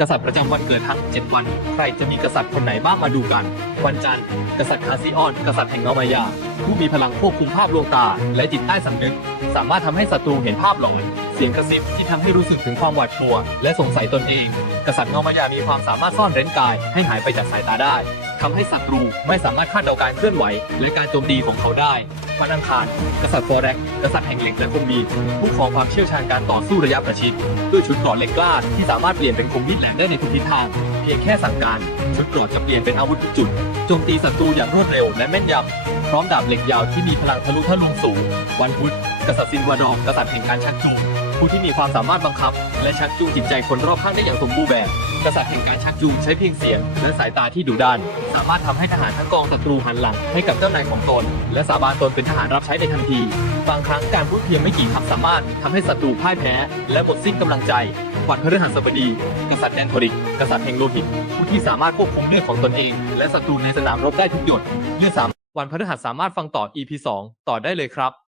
กษัตริย์ประจำวันเกิดทั้ง 7 วัน ใครจะมีกษัตริย์คนไหนบ้างมาดูกัน วันจันทร์ กษัตริย์คาซิออน กษัตริย์แห่งเงามายา ผู้มีพลังควบคุมภาพลวงตา และจิตใต้สำนึก สามารถทำให้ศัตรูเห็นภาพหลอนเสียงกระซิบที่ทำให้รู้สึกถึงความหวาดกลัว และสงสัยตนเอง กษัตริย์เงามายามีความสามารถซ่อนเร้นกาย ให้หายไปจากสายตาได้ ทำให้ศัตรูไม่สามารถคาดเดาการเคลื่อนไหว และการโจมตีของเขาได้วันอังคาร กษัตริย์ฟอแร็กกษัตริย์แห่งเหล็กและคมมีดผู้ครองความเชี่ยวชาญการต่อสู้ระยะประชิดด้วยชุดเกราะเหล็กกล้าที่สามารถเปลี่ยนเป็นคมมีดแหลมได้ในทุกทิศทาง เพียงแค่สั่งการ ชุดเกราะจะเปลี่ยนเป็นอาวุธทุกจุดโจมตีศัตรูอย่างรวดเร็วและแม่นยำพร้อมดาบเหล็กยาวที่มีพลังทะลุทะลวงสูง วันพุธกษัตริย์ซินวาดอร์กษัตริย์แห่งการชักจูง ผู้ที่มีความสามารถบังคับ และชักจูงจิตใจคนรอบข้างได้อย่างสมบูรณ์แบบ กษัตริย์แห่งการชักจูงใช้เพียงเสียง และสายตาที่ดุดัน สามารถทำให้ทหารทั้งกองศัตรูหันหลังให้กับเจ้านายของตน และสาบานตนเป็นทหารรับใช้ในทันที บางครั้งการพูดเพียงไม่กี่คำสามารถทำให้ศัตรูพ่ายแพ้ และหมดสิ้นกำลังใจวันพฤหัสบดี กษัตริย์แดนทริก กษัตริย์แห่งโลหิต ผู้ที่สามารถควบคุมเลือดของตนเอง และศัตรูในสนามรบได้ทุกหยดเลือดสามวันพฤหัสสามารถฟังต่อ EP 2 ต่อได้เลยครับ